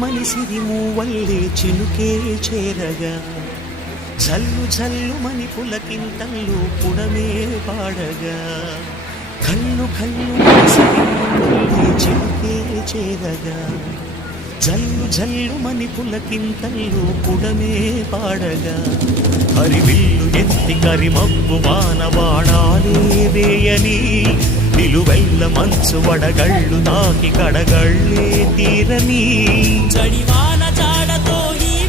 మని సిరిమూవల్లే చినుకే చేరగా జల్లు జల్లు మని పులకింతల్లు పుడమే పాడగా కళ్ళు కళ్ళు మని సిరిమూవల్లే చినుకే చేరగా జల్లు జల్లు మని పులకింతల్లు పుడమే పాడగా హరివిల్లు ఎత్తి కరిమబ్బు వానవాడాలే వేయని నిలువెల్ల మంచు వడగళ్ళు తాకి కడగళ్ళే తీరని చడివా